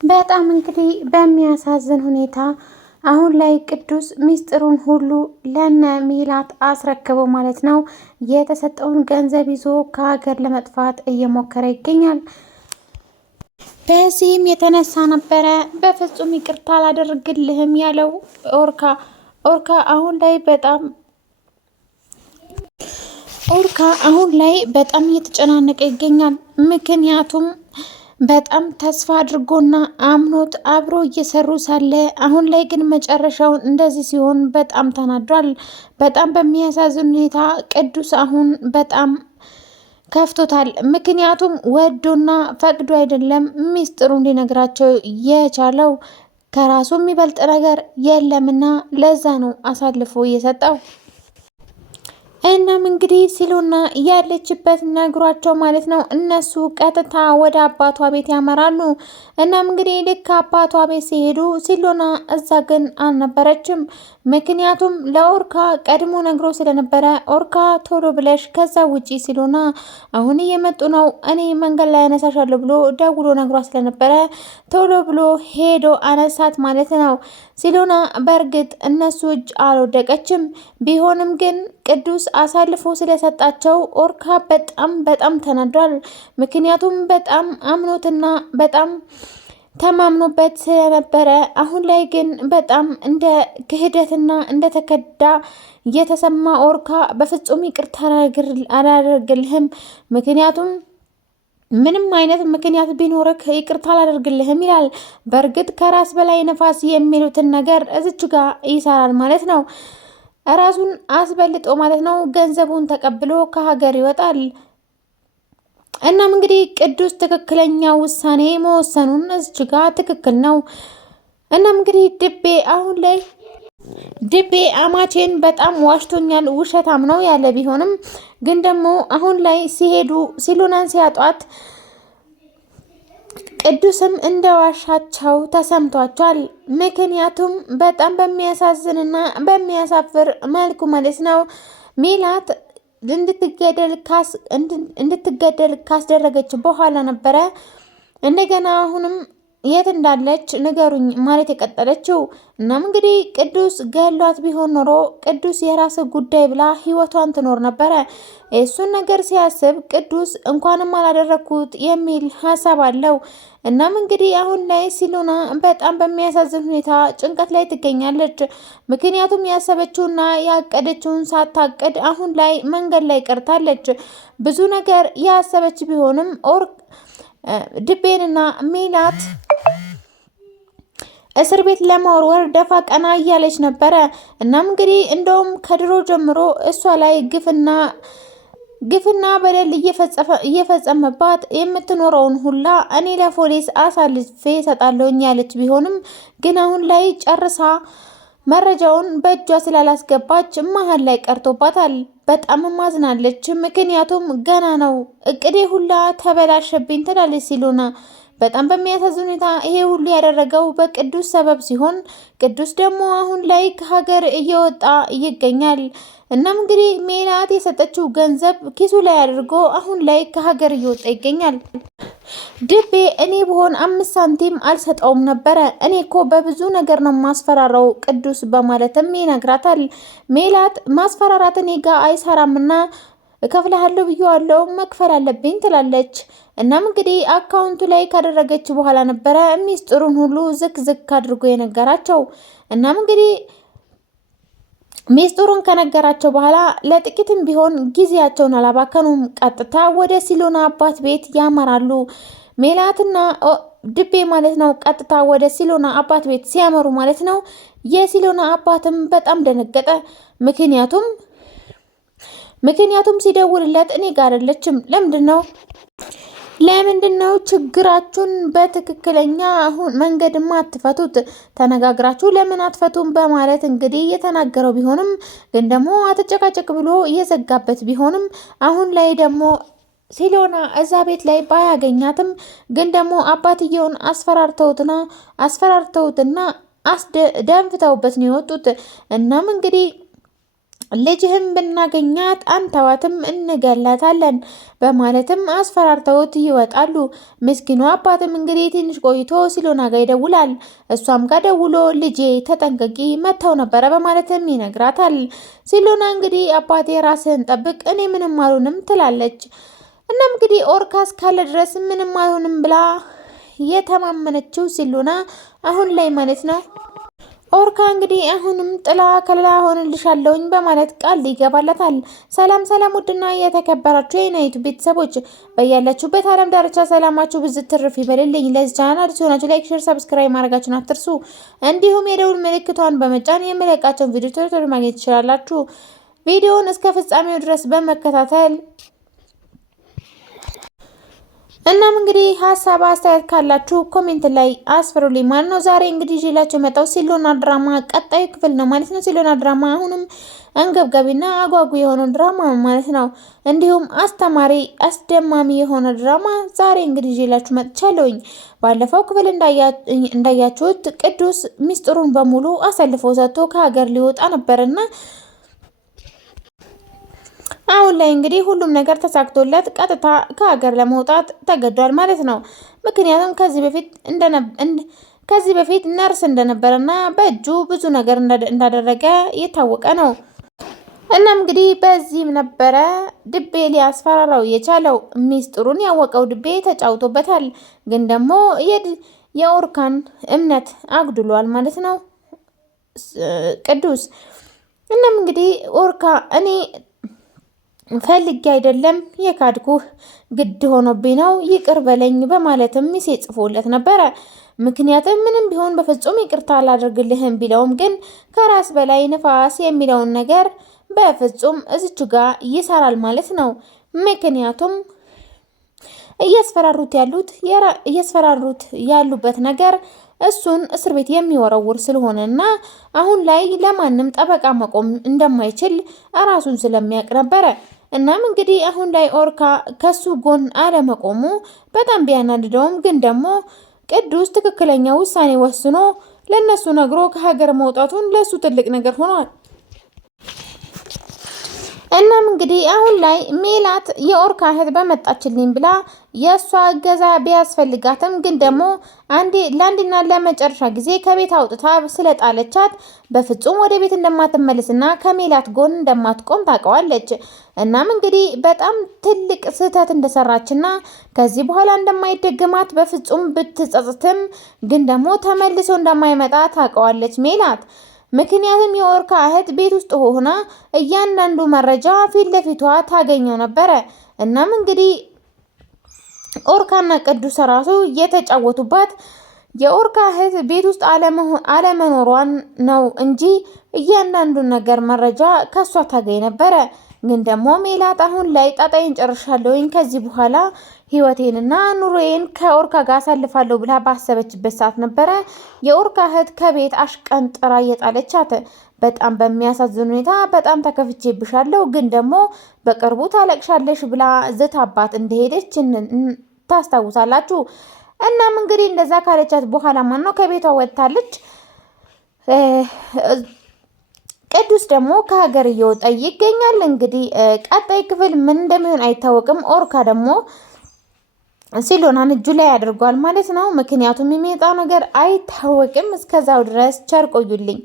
በጣም እንግዲህ በሚያሳዝን ሁኔታ አሁን ላይ ቅዱስ ሚስጥሩን ሁሉ ለነ ሜላት አስረክበው ማለት ነው። የተሰጠውን ገንዘብ ይዞ ከሀገር ለመጥፋት እየሞከረ ይገኛል። በዚህም የተነሳ ነበረ በፍጹም ይቅርታ አላደርግልህም ያለው ኦርካ አሁን ላይ በጣም እየተጨናነቀ ይገኛል። ምክንያቱም በጣም ተስፋ አድርጎና አምኖት አብሮ እየሰሩ ሳለ አሁን ላይ ግን መጨረሻውን እንደዚህ ሲሆን በጣም ተናዷል። በጣም በሚያሳዝን ሁኔታ ቅዱስ አሁን በጣም ከፍቶታል። ምክንያቱም ወዶና ፈቅዶ አይደለም ሚስጥሩ እንዲነግራቸው የቻለው ከራሱ የሚበልጥ ነገር የለምና ለዛ ነው አሳልፎ እየሰጠው። እናም እንግዲህ ሲሉና ያለችበት ነግሯቸው ማለት ነው። እነሱ ቀጥታ ወደ አባቷ ቤት ያመራሉ። እናም እንግዲህ ልክ አባቷ ቤት ሲሄዱ ሲሉና እዛ ግን አልነበረችም። ምክንያቱም ለኦርካ ቀድሞ ነግሮ ስለነበረ ኦርካ ቶሎ ብለሽ ከዛ ውጪ ሲሉና አሁን እየመጡ ነው እኔ መንገድ ላይ አነሳሻለሁ ብሎ ደውሎ ነግሯ ስለነበረ ቶሎ ብሎ ሄዶ አነሳት ማለት ነው። ሲሉና በእርግጥ እነሱ እጅ አልወደቀችም። ቢሆንም ግን ቅዱስ አሳልፎ ስለሰጣቸው ኦርካ በጣም ተናዷል። ምክንያቱም በጣም አምኖትና በጣም ተማምኖበት ስለነበረ አሁን ላይ ግን በጣም እንደ ክህደትና እንደተከዳ የተሰማ ኦርካ በፍጹም ይቅርታ አላደርግልህም፣ ምክንያቱም ምንም አይነት ምክንያት ቢኖርክ ይቅርታ አላደርግልህም ይላል። በእርግጥ ከራስ በላይ ነፋስ የሚሉትን ነገር እዚች ጋር ይሰራል ማለት ነው። ራሱን አስበልጦ ማለት ነው ገንዘቡን ተቀብሎ ከሀገር ይወጣል። እናም እንግዲህ ቅዱስ ትክክለኛ ውሳኔ መወሰኑን እዚች ጋር ትክክል ነው። እናም እንግዲህ ድቤ አማቼን በጣም ዋሽቶኛል፣ ውሸታም ነው ያለ ቢሆንም ግን ደግሞ አሁን ላይ ሲሄዱ ሲሉናን ሲያጧት ቅዱስም እንደ ዋሻቸው ተሰምቷቸዋል። ምክንያቱም በጣም በሚያሳዝንና በሚያሳፍር መልኩ ማለት ነው ሜላት እንድትገደል ካስደረገች በኋላ ነበረ እንደገና አሁንም የት እንዳለች ንገሩኝ ማለት የቀጠለችው። እናም እንግዲህ ቅዱስ ገሏት ቢሆን ኖሮ ቅዱስ የራስ ጉዳይ ብላ ህይወቷን ትኖር ነበረ። እሱን ነገር ሲያስብ ቅዱስ እንኳንም አላደረግኩት የሚል ሀሳብ አለው። እናም እንግዲህ አሁን ላይ ሲሉና በጣም በሚያሳዝን ሁኔታ ጭንቀት ላይ ትገኛለች። ምክንያቱም ያሰበችውና ያቀደችውን ሳታቅድ አሁን ላይ መንገድ ላይ ቀርታለች። ብዙ ነገር ያሰበች ቢሆንም ድቤንና ሜላት እስር ቤት ለመወርወር ደፋ ቀና እያለች ነበረ። እናም እንግዲህ እንደውም ከድሮ ጀምሮ እሷ ላይ ግፍና በደል እየፈጸመባት የምትኖረውን ሁላ እኔ ለፖሊስ አሳልፌ እሰጣለሁኝ ያለች ቢሆንም ግን አሁን ላይ ጨርሳ መረጃውን በእጇ ስላላስገባች መሀል ላይ ቀርቶባታል። በጣም ማዝናለች። ምክንያቱም ገና ነው እቅዴ ሁላ ተበላሸብኝ ትላለች ሲሉና በጣም በሚያሳዝን ሁኔታ ይሄ ሁሉ ያደረገው በቅዱስ ሰበብ ሲሆን ቅዱስ ደግሞ አሁን ላይ ከሀገር እየወጣ ይገኛል። እናም እንግዲህ ሜላት የሰጠችው ገንዘብ ኪሱ ላይ አድርጎ አሁን ላይ ከሀገር እየወጣ ይገኛል። ድቤ እኔ ብሆን 5 ሳንቲም አልሰጠውም ነበረ፣ እኔ እኮ በብዙ ነገር ነው ማስፈራራው ቅዱስ በማለትም ይነግራታል። ሜላት ማስፈራራት እኔ ጋ አይሰራምና እከፍልሃለሁ ብዬዋለሁ መክፈል አለብኝ ትላለች። እናም እንግዲህ አካውንቱ ላይ ካደረገች በኋላ ነበረ ሚስጥሩን ሁሉ ዝክ አድርጎ የነገራቸው። እናም እንግዲህ ሚስጥሩን ከነገራቸው በኋላ ለጥቂትም ቢሆን ጊዜያቸውን አላባከኑም። ቀጥታ ወደ ሲሎና አባት ቤት ያመራሉ። ሜላትና ድቤ ማለት ነው። ቀጥታ ወደ ሲሎና አባት ቤት ሲያመሩ ማለት ነው የሲሎና አባትም በጣም ደነገጠ። ምክንያቱም ሲደውልለት እኔ ጋር አይደለችም፣ ለምንድን ነው ችግራችሁን በትክክለኛ አሁን መንገድማ አትፈቱት? ተነጋግራችሁ ለምን አትፈቱም? በማለት እንግዲህ የተናገረው ቢሆንም ግን ደግሞ አትጨቃጨቅ ብሎ እየዘጋበት ቢሆንም አሁን ላይ ደግሞ ሲሎና እዛ ቤት ላይ ባያገኛትም ግን ደግሞ አባትየውን አስፈራርተውትና ደንፍተውበት ነው የወጡት። እናም እንግዲህ ልጅህም ብናገኛት አንተዋትም እንገላታለን በማለትም አስፈራርተውት ይወጣሉ። ምስኪኑ አባትም እንግዲህ ትንሽ ቆይቶ ሲሎና ጋር ይደውላል። እሷም ጋር ደውሎ ልጄ ተጠንቀቂ መተው ነበረ በማለትም ይነግራታል። ሲሎና እንግዲህ አባቴ ራስህን ጠብቅ እኔ ምንም አልሆንም ትላለች። እናም እንግዲህ ኦርካ እስካለ ድረስ ምንም አይሆንም ብላ የተማመነችው ሲሎና አሁን ላይ ማለት ነው ኦርካ እንግዲህ አሁንም ጥላ ከለላ ሆንልሻለሁኝ በማለት ቃል ይገባላታል። ሰላም ሰላም፣ ውድና የተከበራችሁ የናይቱ ቤተሰቦች በያላችሁበት ዓለም ዳርቻ ሰላማችሁ ብዝት ትርፍ ይበልልኝ። ለዚህ ቻናል አዲስ ሆናችሁ ላይክ፣ ሼር፣ ሰብስክራይብ ማድረጋችሁን አትርሱ። እንዲሁም የደውል ምልክቷን በመጫን የምለቃቸውን ቪዲዮ ቶሎ ማግኘት ትችላላችሁ። ቪዲዮውን እስከ ፍጻሜው ድረስ በመከታተል እናም እንግዲህ ሀሳብ አስተያየት ካላችሁ ኮሜንት ላይ አስፍሩልኝ ማለት ነው። ዛሬ እንግዲህ ይዤላችሁ የመጣው ሲሎና ድራማ ቀጣዩ ክፍል ነው ማለት ነው። ሲሎና ድራማ አሁንም አንገብጋቢና አጓጉ የሆነ ድራማ ማለት ነው። እንዲሁም አስተማሪ አስደማሚ የሆነ ድራማ ዛሬ እንግዲህ ይዤላችሁ መጥቻለሁኝ። ባለፈው ክፍል እንዳያችሁት ቅዱስ ሚስጥሩን በሙሉ አሳልፎ ሰጥቶ ከሀገር ሊወጣ ነበርና አሁን ላይ እንግዲህ ሁሉም ነገር ተሳክቶለት ቀጥታ ከሀገር ለመውጣት ተገዷል ማለት ነው። ምክንያቱም ከዚህ በፊት ነርስ እንደነበረና በእጁ ብዙ ነገር እንዳደረገ የታወቀ ነው። እናም እንግዲህ በዚህም ነበረ ድቤ ሊያስፈራራው የቻለው። ሚስጥሩን ያወቀው ድቤ ተጫውቶበታል። ግን ደግሞ የኦርካን እምነት አጉድሏል ማለት ነው ቅዱስ። እናም እንግዲህ ኦርካ እኔ ፈልጌ አይደለም የካድኩህ ግድ ሆኖብኝ ነው ይቅር በለኝ በማለትም ሚሴ ጽፎለት ነበረ። ምክንያቱም ምንም ቢሆን በፍጹም ይቅርታ አላደርግልህም ቢለውም ግን ከራስ በላይ ንፋስ የሚለውን ነገር በፍጹም እዝቹ ጋር ይሰራል ማለት ነው። ምክንያቱም እያስፈራሩት ያሉበት ነገር እሱን እስር ቤት የሚወረውር ስለሆነ እና አሁን ላይ ለማንም ጠበቃ መቆም እንደማይችል ራሱን ስለሚያውቅ ነበረ። እናም እንግዲህ አሁን ላይ ኦርካ ከሱ ጎን አለመቆሙ በጣም ቢያናድደውም ግን ደግሞ ቅዱስ ትክክለኛ ውሳኔ ወስኖ ለነሱ ነግሮ ከሀገር መውጣቱን ለሱ ትልቅ ነገር ሆኗል። እናም እንግዲህ አሁን ላይ ሜላት የኦርካ እህት በመጣችልኝ ብላ የእሷ እገዛ ቢያስፈልጋትም ግን ደግሞ ለአንድና ለመጨረሻ ጊዜ ከቤት አውጥታ ስለጣለቻት በፍጹም ወደ ቤት እንደማትመለስና ከሜላት ጎን እንደማትቆም ታውቀዋለች። እናም እንግዲህ በጣም ትልቅ ስህተት እንደሰራችና ከዚህ በኋላ እንደማይደገማት በፍጹም ብትጸጽትም ግን ደግሞ ተመልሶ እንደማይመጣ ታውቀዋለች ሜላት። ምክንያቱም የኦርካ እህት ቤት ውስጥ ሆና እያንዳንዱ መረጃ ፊት ለፊቷ ታገኘው ነበረ። እናም እንግዲህ ኦርካና ቅዱስ ራሱ የተጫወቱባት የኦርካ እህት ቤት ውስጥ አለመኖሯን ነው እንጂ እያንዳንዱን ነገር መረጃ ከሷ ታገኝ ነበረ። ግን ደግሞ ሜላት አሁን ላይ ጣጣዬን ጨርሻለሁኝ ከዚህ በኋላ ህይወቴንና ኑሮዬን ከኦርካ ጋር አሳልፋለሁ ብላ ባሰበችበት ሰዓት ነበረ የኦርካ እህት ከቤት አሽቀንጥራ እየጣለቻት። በጣም በሚያሳዝን ሁኔታ በጣም ተከፍቼብሻለሁ፣ ግን ደግሞ በቅርቡ ታለቅሻለሽ ብላ ዝታባት እንደሄደች ታስታውሳላችሁ። እናም እንግዲህ እንደዛ ካለቻት በኋላ ማን ነው ከቤቷ ወጥታለች። ቅዱስ ደግሞ ከሀገር እየወጣ ይገኛል። እንግዲህ ቀጣይ ክፍል ምን እንደሚሆን አይታወቅም። ኦርካ ደግሞ ሲሎናን እጁ ላይ ያደርጓል ማለት ነው። ምክንያቱም የሚመጣው ነገር አይታወቅም። እስከዛው ድረስ ቸር ቆዩልኝ።